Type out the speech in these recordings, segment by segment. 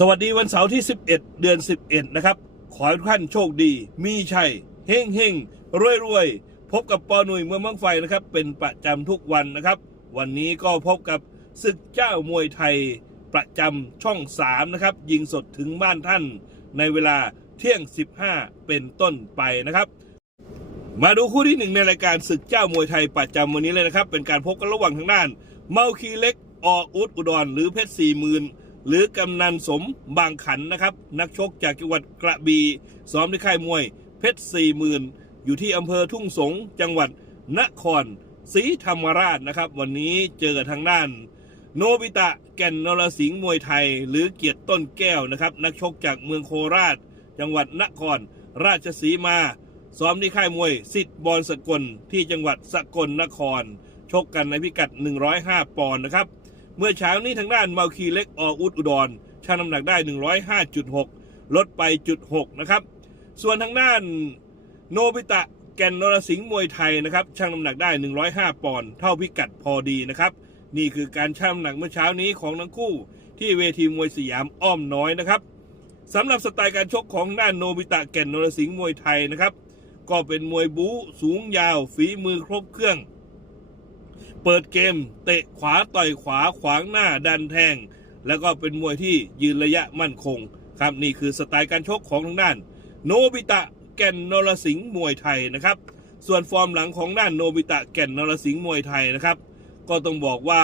สวัสดีวันเสาร์ที่ 11 เดือน 11 นะครับ ขอให้ทุกท่านโชคดี มีชัย เฮงเฮงรวยรวยพบกับปอหนุ่ยเมืองมังไฟนะครับ เป็นประจำทุกวันนะครับ วันนี้ก็พบกับศึกเจ้ามวยไทยประจำช่อง 3 นะครับ ยิงสดถึงบ้านท่าน ในเวลาเที่ยง 15 เป็นต้นไปนะครับ มาดูคู่ที่หนึ่งในรายการศึกเจ้ามวยไทยประจำวันนี้เลยนะครับ เป็นการพบกันระหว่างทางด้าน เมาคีเล็กออุดอุดรหรือเพชรสี่หมื่น หรือกำนันสมบางขันนะครับ นักชกจากจังหวัดกระบี่ซ้อมที่ค่ายมวย เพชรสี่หมื่นอยู่ที่อำเภอทุ่งสงจังหวัดนครศรีธรรมราชนะครับ วันนี้เจอกับทางด้าน โนบิตะแก่นนรสิงห์มวยไทย หรือเกียรติต้นแก้วนะครับ นักชกจากเมืองโคราช จังหวัดนคร ราชสีมา ซ้อมที่ค่ายมวยสิทธิ์บอลสกลที่จังหวัดสกลนคร ชกกันในพิกัด 105 ปอนด์นะครับ เมื่อเช้านี้ทางด้านเมาคีเล็กออุดอุดรชั่งน้ำหนักได้ 105.6 ลดไปจุด6นะครับ ส่วนทางด้านโนบิตะแก่นนรสิงห์มวยไทยนะครับชั่งน้ำหนักได้ 105 ปอนด์เท่าพิกัดพอดีนะครับ นี่คือการชั่งน้ำหนักเมื่อเช้านี้ของทั้งคู่ ที่เวทีมวยสยามอ้อมน้อยนะครับสำหรับสไตล์การชกของด้านโนบิตะแก่นนรสิงห์มวยไทยนะครับ ก็เป็นมวยบู๊สูงยาวฝีมือครบเครื่อง เปิดเกม เตะขวาต่อยขวาขวางหน้าดันแทง แล้วก็เป็นมวยที่ยืนระยะมั่นคง ครับนี่คือสไตล์การชกของทางด้าน โนบิตะแก่นนรสิงห์มวยไทยนะครับ ส่วนฟอร์มหลังของด้านโนบิตะแก่นนรสิงห์มวยไทยนะครับ ก็ต้องบอกว่า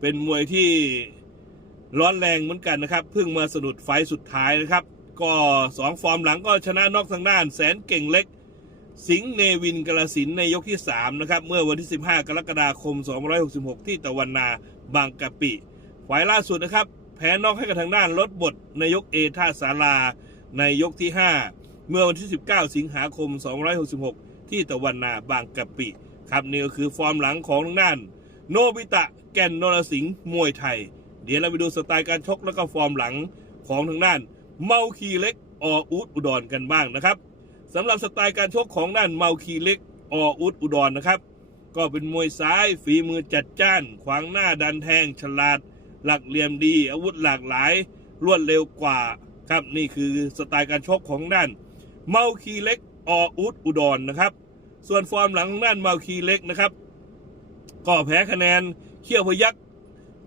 เป็นมวยที่ร้อนแรงเหมือนกันนะครับเพิ่งมาสะดุดไฟสุดท้ายนะครับ ก็สองฟอร์มหลังก็ชนะนอกทางด้านแสนเก่งเล็ก สิงห์เนวินกระสินในยกที่ 3 นะครับ เมื่อวันที่ 15 กรกฎาคม 266 ที่ตะวันนาบางกะปิฝ่ายล่าสุดนะครับ แพ้นอกให้กับทางด้านลดบทในยกเอท่าสาราในยกที่ 5 เมื่อวันที่ 19 สิงหาคม 266 ที่ตะวันนาบางกะปิ ครับนี่ก็คือฟอร์มหลังของทางด้าน โนบิตะแก่นนรสิงห์มวยไทย เดี๋ยวเราไปดูสไตล์การชกแล้วก็ฟอร์มหลังของทางด้าน เมาคีเล็กออุดอุดรกันบ้างนะครับ สำหรับสไตล์การชกของด้านเมาคีเล็กออุดอุดรนนะครับ ก็เป็นมวยซ้ายฝีมือจัดจ้าน ขวางหน้าดันแทง ฉลาด หลักเหลี่ยมดี อาวุธหลากหลาย รวดเร็วกว่าครับนี่คือสไตล์การชกของด้านเมาคีเล็กออุดอุดรนนะครับ ส่วนฟอร์มหลังของด้านเมาคีเล็กนะครับก็แพ้คะแนนเขี้ยวพยัก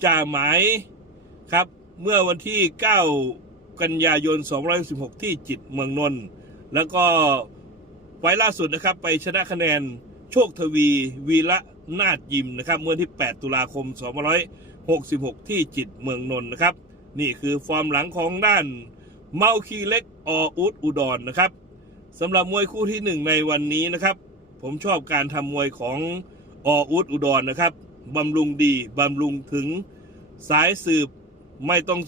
จ่าหมายครับ เมื่อวันที่ 9 กันยายน 216 ที่จิตเมืองนนท์ แล้วก็ไฟล์ล่าสุดนะครับ ไปชนะคะแนนโชคทวีวีระนาดยิมนะครับ เมื่อที่ 8 ตุลาคม 2566 ที่จิตเมืองนนท์นะครับ นี่คือฟอร์มหลังของด้านเมาคีเล็กออุดอุดรนะครับสำหรับมวยคู่ที่หนึ่งในวันนี้นะครับ ผมชอบการทำมวยของออุดอุดรนะครับบำรุงดีบำรุงถึงสายสืบไม่ต้อง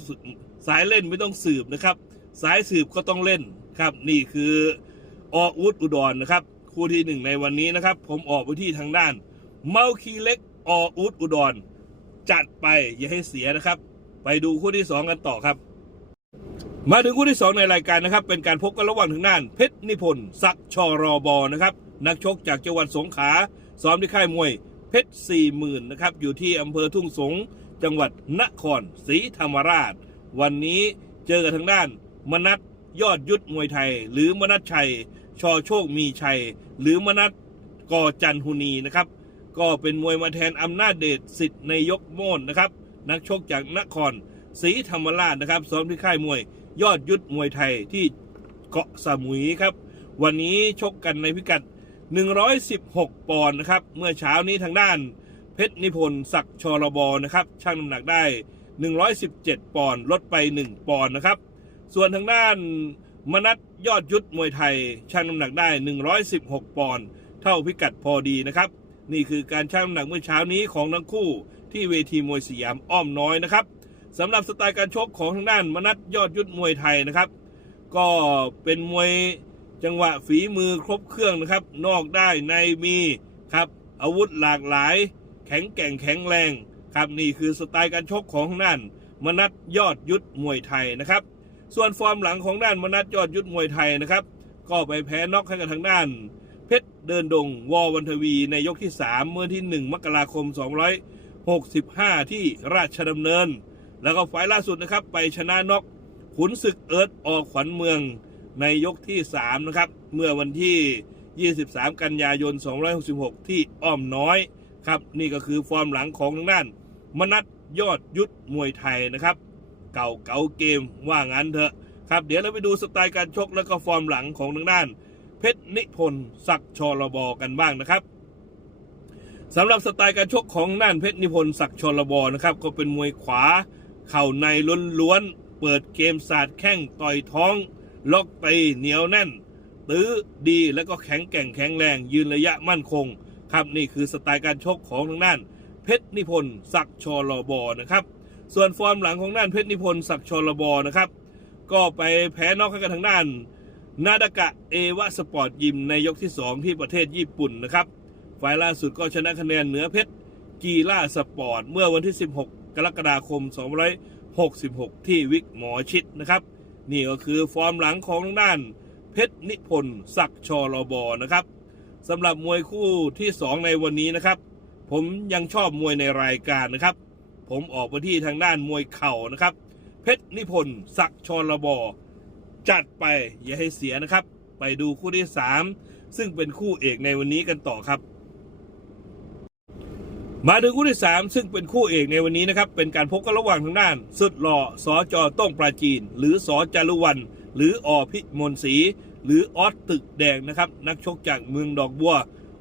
สายเล่นไม่ต้องสืบนะครับ สายสืบก็ต้องเล่น ครับ นี่คือออุดอุดรนนะครับ คู่ที่หนึ่งในวันนี้นะครับ ผมออกไปที่ทางด้าน เมาคีเล็กออุดอุดร จัดไปอย่าให้เสียนะครับ ไปดูคู่ที่สองกันต่อครับ มาถึงคู่ที่2ในรายการนะครับ เป็นการพบกันระหว่างทางด้าน เพชรนิพนธ์ศักชอรอบอนะครับ นักชกจากจังหวัดสงขลาซ้อมที่ค่ายมวยเพชรสี่หมื่นนะครับ อยู่ที่อำเภอทุ่งสงจังหวัดนครศรีธรรมราช วันนี้เจอกับทางด้านมนัท ยอดยุทธมวยไทย หรือมนัทชัย ชอโชคมีชัย หรือมนัทกอจันหุนีนะครับ ก็เป็นมวยมาแทนอำนาจเดชสิทธิ์ในยกโม่นนะครับ นักชกจากนครศรีธรรมราชนะครับซ้อมที่ค่ายมวย ยอดยุทธมวยไทยที่เกาะสมุยครับ วันนี้ชกกันในพิกัด 116 ปอนด์นะครับ เมื่อเช้านี้ทางด้านเพชรนิพนธ์ศักดิ์ชรบนะครับช่างน้ำหนักได้ 117 ปอนด์ลดไป 1 ปอนด์นะครับ ส่วนทางด้านมนัทยอดยุทธมวยไทยช่างน้ำหนักได้ 116 ปอนด์เท่าพิกัดพอดีนะครับ นี่คือการช่างน้ำหนักเมื่อเช้านี้ของทั้งคู่ ที่เวทีมวยสยามอ้อมน้อยนะครับสำหรับสไตล์การชกของทางด้านมนัทยอดยุทธมวยไทยนะครับ ก็เป็นมวยจังหวะฝีมือครบเครื่องนะครับ นอกได้ในมีครับอาวุธหลากหลาย แข็งแกร่งแข็งแรง ครับนี่คือสไตล์การชกของทางด้านมนัทยอดยุทธมวยไทยนะครับ ส่วนฟอร์มหลังของด้านมนัทยอดยุทธมวยไทยนะครับ ก็ไปแพ้น็อกให้กับทางด้าน เพชรเดินดงวอวันทวีในยกที่ 3 เมื่อที่ 1 มกราคม 265 ที่ราชดำเนิน แล้วก็ไฟล์ล่าสุดนะครับ ไปชนะน็อกขุนศึกเอิร์ธออกขวัญเมืองในยกที่ 3 นะครับ เมื่อวันที่ 23 กันยายน 266 ที่อ้อมน้อยครับ นี่ก็คือฟอร์มหลังของทางด้าน มนัดยอดยุทธมวยไทยนะครับ เก่าเก่าเกมว่างั้นเถอะครับ เดี๋ยวเราไปดูสไตล์การชกแล้วก็ฟอร์มหลังของทางด้าน เพชรนิพนธ์ศักดิ์ชลบกันบ้างนะครับสำหรับสไตล์การชกของน่านเพชรนิพนธ์ศักดิ์ชลบนะครับก็เป็นมวยขวา เข่าในล้วนๆเปิดเกมสาดแข้งต่อยท้อง ล็อกตีเหนียวแน่นตื้อดีแล้วก็แข็งแกร่งแข็งแรงยืนระยะมั่นคง ครับนี่คือสไตล์การชกของทางด้าน เพชรนิพนธ์ศักดิ์ชลบนะครับ ส่วนฟอร์มหลังของด้านเพชรนิพนธ์ศักดิ์ชลบนะครับ ก็ไปแพ้นอกให้กับทางด้าน นาดากะเอวะสปอร์ตยิมในยกที่ 2 ที่ประเทศญี่ปุ่นนะครับฝ่ายล่าสุดก็ชนะคะแนนเหนือเพชรกีล่าสปอร์ต เมื่อวันที่ 16 กรกฎาคม266 ที่วิกหมอชิดนะครับ นี่ก็คือฟอร์มหลังของทางด้าน เพชรนิพนธ์ศักดิ์ชลบนะครับสำหรับมวยคู่ที่ 2 ในวันนี้นะครับ ผมยังชอบมวยในรายการนะครับ ผมออกไปที่ทางด้านมวยเข่านะครับ เพชรนิพนธ์ศักดิ์ชลบจัดไปอย่าให้เสียนะครับ ไปดูคู่ที่ 3 ซึ่งเป็นคู่เอกในวันนี้กันต่อครับ มาถึงคู่ที่ 3 ซึ่งเป็นคู่เอกในวันนี้นะครับ เป็นการพบกันระหว่างทางด้าน สุดหล่อสอจอต้องปราจีน หรือสอจารุวันหรืออพิมลศรีหรือออสตึกแดงนะครับ นักชกจากเมืองดอกบัว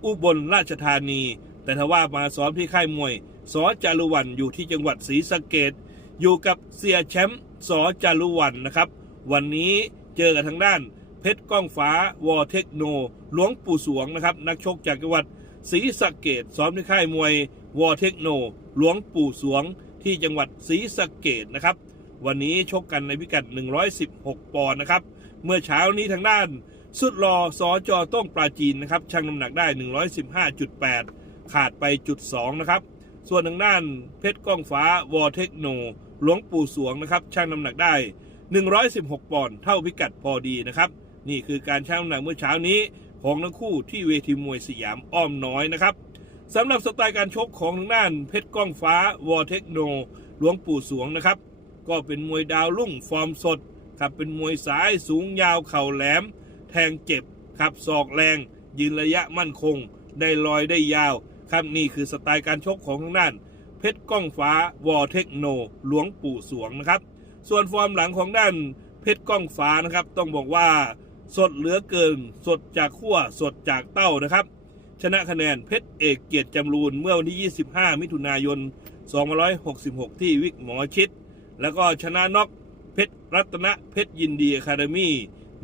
อุบลราชธานี แต่ถ้าว่ามาซ้อมที่ค่ายมวย สอจารุวันอยู่ที่จังหวัดศรีสะเกดอยู่กับเสียแชมป์สอจารุวันนะครับ วันนี้เจอกับทางด้าน เพชรก้องฟ้าวอเทคโน หลวงปู่สวงนะครับ นักชกจากจังหวัดศรีสะเกดซ้อมที่ค่ายมวยวอเทคโน หลวงปู่สวง ที่จังหวัดศรีสะเกดนะครับ วันนี้ชกกันในพิกัด 116 ปอนด์นะครับ เมื่อเช้านี้ทางด้าน สุดรอสอจอต้องปราจีนนะครับชั่งน้ำหนักได้ 115.8 ขาดไปจุด2นะครับ ส่วนทางด้านเพชรก้องฟ้าวอเทคโนหลวงปู่สวงนะครับชั่งน้ำหนักได้ 116 ปอนด์เท่าพิกัดพอดีนะครับ นี่คือการชั่งน้ำหนักเมื่อเช้านี้ของทั้งคู่ที่เวทีมวยสยามอ้อมน้อยนะครับสำหรับสไตล์การชกของทางด้านเพชรก้องฟ้าวอเทคโนหลวงปู่สวงนะครับ ก็เป็นมวยดาวรุ่งฟอร์มสดครับเป็นมวยสายสูงยาวเข่าแหลม แทงเจ็บครับศอกแรง ยืนระยะมั่นคง ได้ลอยได้ยาว ครับนี่คือสไตล์การชกของทางด้าน เพชรก้องฟ้าวอเทคโนหลวงปู่สวงนะครับ ส่วนฟอร์มหลังของด้านเพชรก้องฟ้านะครับ ต้องบอกว่าสดเหลือเกิน สดจากขั้วสดจากเต้านะครับ ชนะคะแนนเพชรเอกเกียรติจำรูนเมื่อวันที่ 25 มิถุนายน 2566 ที่วิกหมอชิด แล้วก็ชนะน็อกเพชรรัตนเพชรยินดีอะคาเดมี่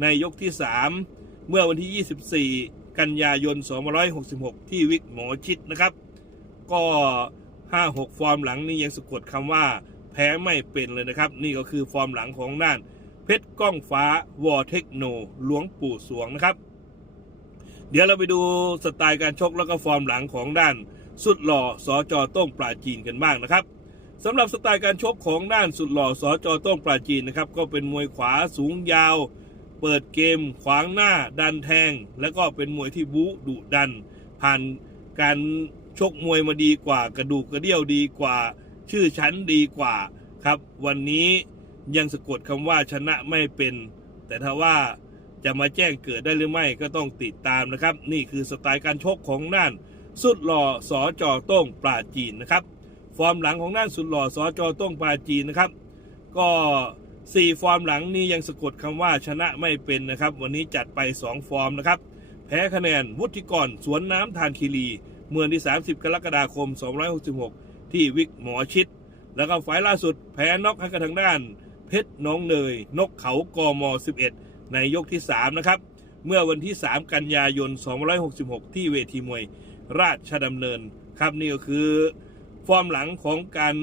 ในยกที่ 3 เมื่อวันที่ 24 กันยายน 2566 ที่วิกหมอชิดนะครับ ก็ 5-6 ฟอร์มหลังนี้ยังสะกดคำว่าแพ้ไม่เป็นเลยนะครับ นี่ก็คือฟอร์มหลังของน่าน เพชรก้องฟ้าวอเทคโนหลวงปู่สวงนะครับ เดี๋ยวเราไปดูสไตล์การชกแล้วก็ฟอร์มหลังของด้านสุดหล่อสอจอต้งปราจีนกันบ้างนะครับสำหรับสไตล์การชกของด้านสุดหล่อสอจอต้งปราจีนนะครับก็เป็นมวยขวาสูงยาว เปิดเกมขวางหน้าดันแทง แล้วก็เป็นมวยที่บู๊ดุดัน ผ่านการชกมวยมาดีกว่ากระดูกกระเดี่ยวดีกว่า ชื่อชั้นดีกว่าครับ วันนี้ยังสะกดคำว่าชนะไม่เป็น แต่ถ้าว่าจะมาแจ้งเกิดได้หรือไม่ก็ต้องติดตามนะครับ นี่คือสไตล์การชกของน่าน สุดหล่อสอจอต้งปราจีนนะครับ ฟอร์มหลังของน่านสุดหล่อสอจอต้งปราจีนนะครับ ก็ สี่ฟอร์มหลังนี้ยังสะกดคำว่าชนะไม่เป็นนะครับ วันนี้จัดไป 2 ฟอร์มนะครับ แพ้คะแนนวุฒิกรสวนน้ำทานคีรี เมื่อวันที่ 30 กรกฎาคม 266 ที่วิกหมอชิด แล้วก็ฝ่ายล่าสุดแพ้นอกให้กับทางด้าน เพชรน้องเนย นกเขากม 11 ในยกที่ 3 นะครับ เมื่อวันที่ 3 กันยายน 266 ที่เวทีมวย ราชดำเนินครับนี่ก็คือ ฟอร์มหลังของการ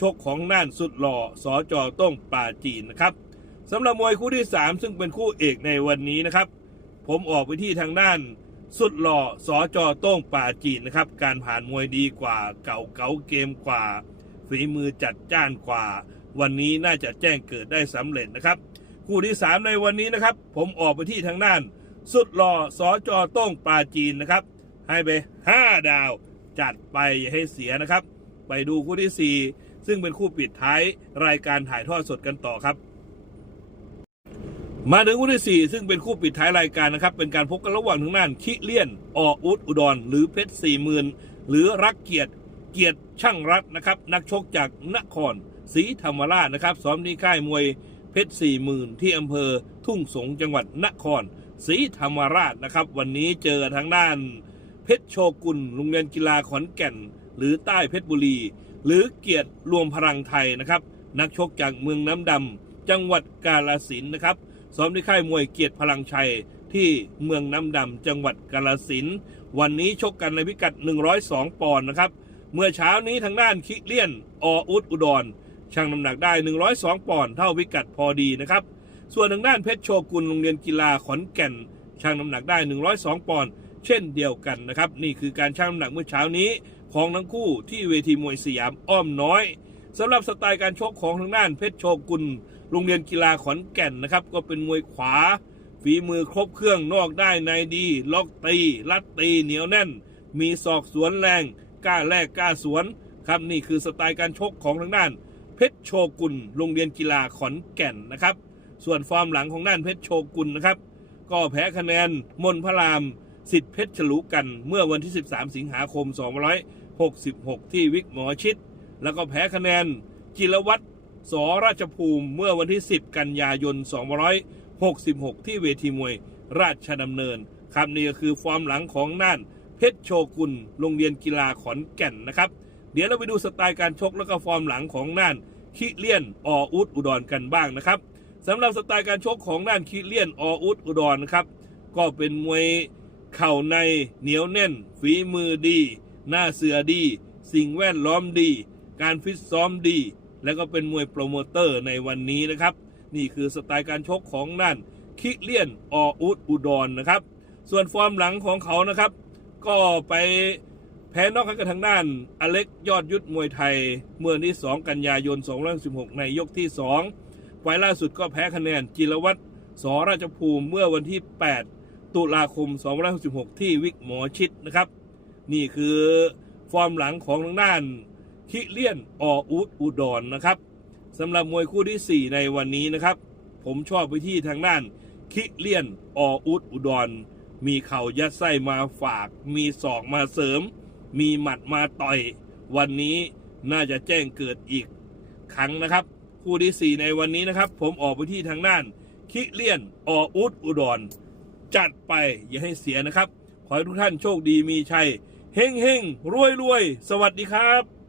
ชกของน่านสุดหล่อสอจอต้งป่าจีนนะครับสำหรับมวยคู่ที่ 3 ซึ่งเป็นคู่เอกในวันนี้นะครับ ผมออกไปที่ทางด้านสุดหล่อสอจอต้งป่าจีนนะครับ การผ่านมวยดีกว่าเก่าเก๋าเกมกว่า ฝีมือจัดจ้านกว่า วันนี้น่าจะแจ้งเกิดได้สำเร็จนะครับ คู่ที่ 3 ในวันนี้นะครับ ผมออกไปที่ทางด้าน สุดหล่อสอจอต้งป่าจีนนะครับ ให้ไป 5 ดาวจัดไปอย่าให้เสียนะครับ ไปดูคู่ที่ 4 ซึ่งเป็นคู่ปิดท้ายรายการถ่ายทอดสดกันต่อครับ มาถึงคู่ที่ 4 ซึ่งเป็นคู่ปิดท้ายรายการนะครับ เป็นการพบกันระหว่างทางด้านคิเลียนออุดอุดร หรือเพชรสี่หมื่นหรือรักเกียรติเกียรติช่างรัฐนะครับ นักชกจากนครศรีธรรมราชนะครับซ้อมที่ค่ายมวยเพชรสี่หมื่นที่อำเภอทุ่งสงจังหวัดนครศรีธรรมราชนะครับ วันนี้เจอทางด้าน เพชรโชกุลโรงเรียนกีฬาขอนแก่น หรือใต้เพชรบุรี หรือเกียรติรวมพลังไทยนะครับ นักชกจากเมืองน้ำดำจังหวัดกาฬสินนะครับซ้อมที่ค่ายมวยเกียรติพลังชัยที่เมืองน้ำดำจังหวัดกาฬสินวันนี้ชกกันในพิกัด 102 ปอนด์นะครับ เมื่อเช้านี้ทางด้านคิเลียนออุดอุดรชั่งน้ำหนักได้ 102 ปอนด์เท่าพิกัดพอดีนะครับ ส่วนทางด้านเพชรโชกุลโรงเรียนกีฬาขอนแก่นชั่งน้ำหนักได้ 102 ปอนด์เช่นเดียวกันนะครับ นี่คือการชั่งน้ำหนักเมื่อเช้านี้ ของทั้งคู่ที่เวทีมวยสยามอ้อมน้อยสำหรับสไตล์การชกของทางด้านเพชรโชกุลโรงเรียนกีฬาขอนแก่นนะครับ ก็เป็นมวยขวา ฝีมือครบเครื่องนอกได้ในดี ล็อกตีลัดตีเหนียวแน่น มีศอกสวนแรงกล้าแลกกล้าสวนครับนี่คือสไตล์การชกของทางด้าน เพชรโชกุลโรงเรียนกีฬาขอนแก่นนะครับ ส่วนฟอร์มหลังของด้านเพชรโชกุลนะครับ ก็แพ้คะแนนมนพระราม สิทธิเพชรฉลูกันเมื่อวันที่ 13 สิงหาคม 2566 ที่วิกหมอชิด แล้วก็แพ้คะแนน จิรวัตรสราชภูมิเมื่อวันที่ 10 กันยายน 2566 ที่เวทีมวยราชดำเนินครับนี่ก็คือฟอร์มหลังของน่านเพชรโชกุลโรงเรียนกีฬาขอนแก่นนะครับ เดี๋ยวเราไปดูสไตล์การชกแล้วก็ฟอร์มหลังของน่านคิเลียนออุดอุดรกันบ้างนะครับสำหรับสไตล์การชกของน่านคิเลียนออุดอุดรนะครับก็เป็นมวย เข่าในเหนียวแน่น ฝีมือดี หน้าเสือดี สิ่งแวดล้อมดี การฟิตซ้อมดี แล้วก็เป็นมวยโปรโมเตอร์ในวันนี้นะครับ นี่คือสไตล์การชกของนั่นคิเลียนออุดอุดรนนะครับ ส่วนฟอร์มหลังของเขานะครับ ก็ไปแพ้นอกให้กับทางด้านอเล็กยอดยุทธมวยไทย เมื่อวันที่ 2 กันยายน2516 ในยกที่2ไฟล์ล่าสุดก็แพ้คะแนนจิรวัตรสราชภูมิเมื่อวันที่ 8 ตุลาคม2566 ที่วิกหมอชิดนะครับ นี่คือฟอร์มหลังของทางด้านคิเลียนออุดอุดรนะครับสำหรับมวยคู่ที่ 4 ในวันนี้นะครับ ผมชอบไปที่ทางด้านคิเลียนออุดอุดร มีเข่ายัดไส้มาฝาก มีศอกมาเสริม มีหมัดมาต่อย วันนี้น่าจะแจ้งเกิดอีกครั้งนะครับ คู่ที่ 4 ในวันนี้นะครับ ผมออกไปที่ทางด้านคิเลียนออุดอุดร จัดไปอย่าให้เสียนะครับ ขอให้ทุกท่านโชคดีมีชัยเฮงเฮงรวยรวยสวัสดีครับ